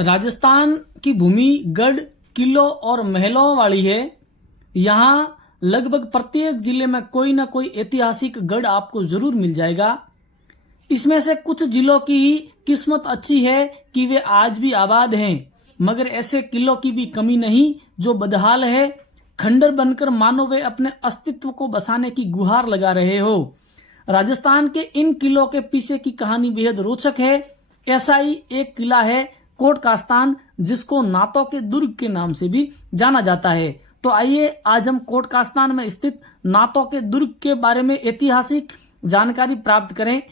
राजस्थान की भूमि गढ़, किलों और महलों वाली है। यहाँ लगभग प्रत्येक जिले में कोई ना कोई ऐतिहासिक गढ़ आपको जरूर मिल जाएगा। इसमें से कुछ जिलों की ही किस्मत अच्छी है कि वे आज भी आबाद हैं, मगर ऐसे किलों की भी कमी नहीं जो बदहाल है, खंडर बनकर मानो वे अपने अस्तित्व को बसाने की गुहार लगा रहे हो। राजस्थान के इन किलों के पीछे की कहानी बेहद रोचक है। ऐसा ही एक किला है कोट कास्तान, जिसको नातों के दुर्ग के नाम से भी जाना जाता है। तो आइए आज हम कोट कास्तान में स्थित नातों के दुर्ग के बारे में ऐतिहासिक जानकारी प्राप्त करें।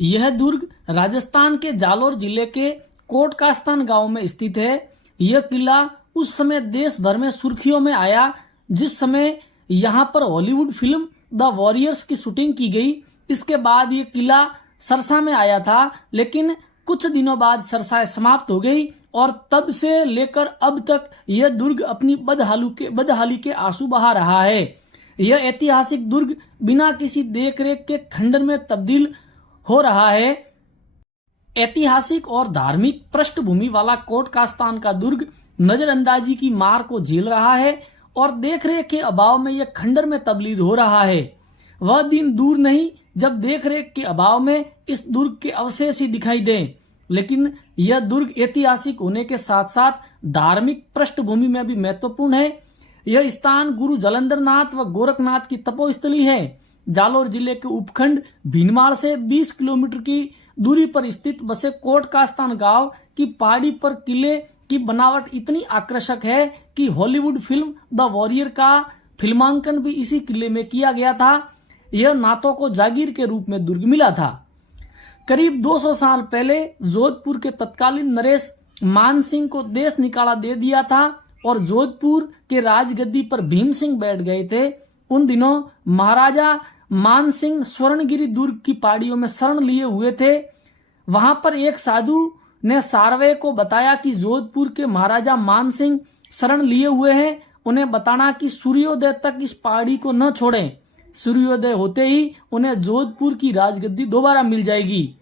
यह दुर्ग राजस्थान के जालोर जिले के कोट कास्तान गांव में स्थित है। यह किला उस समय देश भर में सुर्खियों में आया जिस समय यहाँ पर हॉलीवुड फिल्म द वॉरियर्स की शूटिंग की गई। इसके बाद ये किला सरसा में आया था, लेकिन कुछ दिनों बाद सरसाएं समाप्त हो गई और तब से लेकर अब तक यह दुर्ग अपनी बदहाली के आंसू बहा रहा है। यह ऐतिहासिक दुर्ग बिना किसी देखरेख के खंडर में तब्दील हो रहा है। ऐतिहासिक और धार्मिक पृष्ठभूमि वाला कोट कास्तान का दुर्ग नजरअंदाजी की मार को झेल रहा है और देखरेख के अभाव में यह खंडर में तब्दील हो रहा है। वह दिन दूर नहीं जब देखरेख के अभाव में इस दुर्ग के अवशेष ही दिखाई दें। लेकिन यह दुर्ग ऐतिहासिक होने के साथ साथ धार्मिक पृष्ठभूमि में भी महत्वपूर्ण है। यह स्थान गुरु जालंधर नाथ व गोरखनाथ की तपोस्थली है। जालोर जिले के उपखंड भीनमाल से 20 किलोमीटर की दूरी पर स्थित बसे कोट कास्तान गांव की पहाड़ी पर किले की बनावट इतनी आकर्षक है कि हॉलीवुड फिल्म द वॉरियर का फिल्मांकन भी इसी किले में किया गया था। यह नातों को जागीर के रूप में दुर्ग मिला था। करीब 200 साल पहले जोधपुर के तत्कालीन नरेश मान सिंह को देश निकाला दे दिया था और जोधपुर के राजगद्दी पर भीम सिंह बैठ गए थे। उन दिनों महाराजा मान सिंह स्वर्णगिरी दुर्ग की पहाड़ियों में शरण लिए हुए थे। वहां पर एक साधु ने सारवे को बताया कि जोधपुर के महाराजा मान सिंह शरण लिए हुए हैं, उन्हें बताना कि सूर्योदय तक इस पहाड़ी को न छोड़ें। सूर्योदय होते ही उन्हें जोधपुर की राजगद्दी दोबारा मिल जाएगी।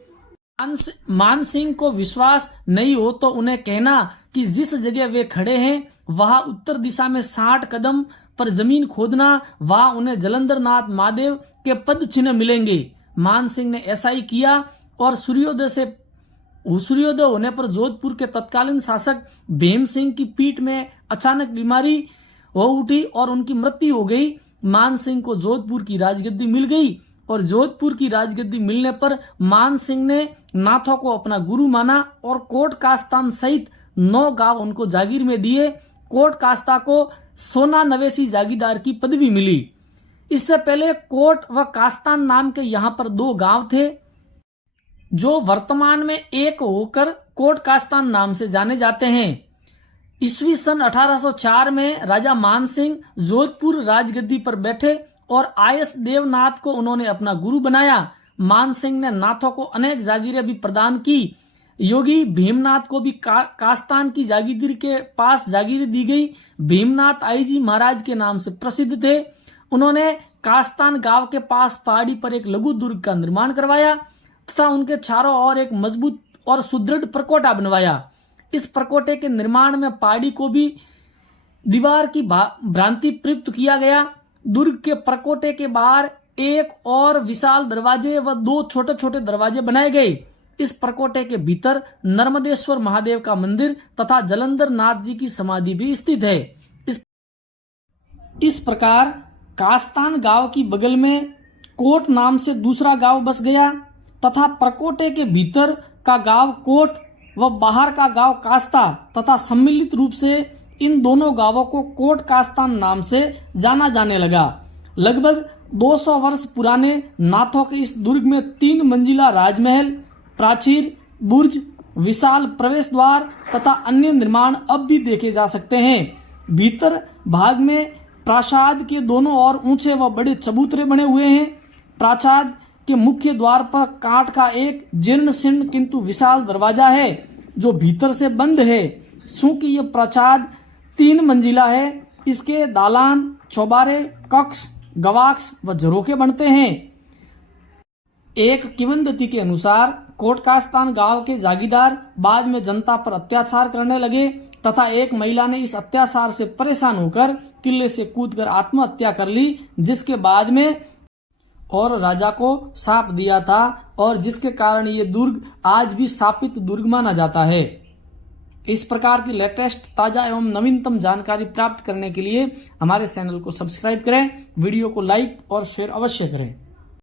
मान सिंह को विश्वास नहीं हो तो उन्हें कहना कि जिस जगह वे खड़े हैं वहां उत्तर दिशा में 60 कदम पर जमीन खोदना, वहां उन्हें जालंधर नाथ महादेव के पद चिन्ह मिलेंगे। मान सिंह ने ऐसा ही किया और सूर्योदय होने पर जोधपुर के तत्कालीन शासक भीम सिंह की पीठ में अचानक बीमारी हो उठी और उनकी मृत्यु हो गई। मान सिंह को जोधपुर की राजगद्दी मिल गई और जोधपुर की राजगद्दी मिलने पर मान सिंह ने नाथों को अपना गुरु माना और कोट कास्तान सहित 9 गांव उनको जागीर में दिए। कोट कास्ता को सोना नवेसी जागीरदार की पदवी मिली। इससे पहले कोट व कास्तान नाम के यहाँ पर 2 गांव थे जो वर्तमान में एक होकर कोट कास्तान नाम से जाने जाते हैं। ईस्वी सन 1804 में राजा मान सिंह जोधपुर राजगद्दी पर बैठे और आयस देवनाथ को उन्होंने अपना गुरु बनाया। मान सिंह ने नाथों को अनेक जागीरें भी प्रदान की। योगी भीमनाथ को भी कास्तान की जागीर के पास जागीर दी गई। भीमनाथ आईजी महाराज के नाम से प्रसिद्ध थे। उन्होंने कास्तान गांव के पास पहाड़ी पर एक लघु दुर्ग का निर्माण करवाया तथा उनके चारों ओर एक मजबूत और सुदृढ़ प्रकोटा बनवाया। इस प्रकोटे के निर्माण में पहाड़ी को भी दीवार की भ्रांति प्रयुक्त किया गया। दुर्ग के प्रकोटे के बाहर एक और विशाल दरवाजे व 2 छोटे छोटे दरवाजे बनाए गए। इस प्रकोटे के भीतर नर्मदेश्वर महादेव का मंदिर तथा जालंधर नाथ जी की समाधि भी स्थित है। इस प्रकार कास्तान गांव की बगल में कोट नाम से दूसरा गांव बस गया तथा प्रकोटे के भीतर का गांव कोट व बाहर का गांव कास्ता तथा सम्मिलित रूप से इन दोनों गांवों को कोट कास्तान नाम से जाना जाने लगा। लगभग 200 वर्ष पुराने नाथों के इस दुर्ग में 3 मंजिला राजमहल, प्राचीर, बुर्ज, विशाल प्रवेश द्वार तथा अन्य निर्माण अब भी देखे जा सकते हैं। भीतर भाग में प्रासाद के दोनों ओर ऊंचे व बड़े चबूतरे बने हुए हैं। प्रासाद के मुख्य द्वार पर काठ का एक जीर्ण शीर्ण किंतु विशाल दरवाजा है जो भीतर से बंद है। चूंकि यह प्रासाद 3 मंजिला है, इसके दालान, चौबारे, कक्ष, गवाक्ष व झरोखे बनते हैं। एक किंवदंती के अनुसार कोटकास्तान गांव के जागीरदार बाद में जनता पर अत्याचार करने लगे तथा एक महिला ने इस अत्याचार से परेशान होकर किले से कूदकर आत्महत्या कर ली, जिसके बाद में और राजा को शाप दिया था और जिसके कारण ये दुर्ग आज भी शापित दुर्ग माना जाता है। इस प्रकार की लेटेस्ट ताजा एवं नवीनतम जानकारी प्राप्त करने के लिए हमारे चैनल को सब्सक्राइब करें, वीडियो को लाइक और शेयर अवश्य करें।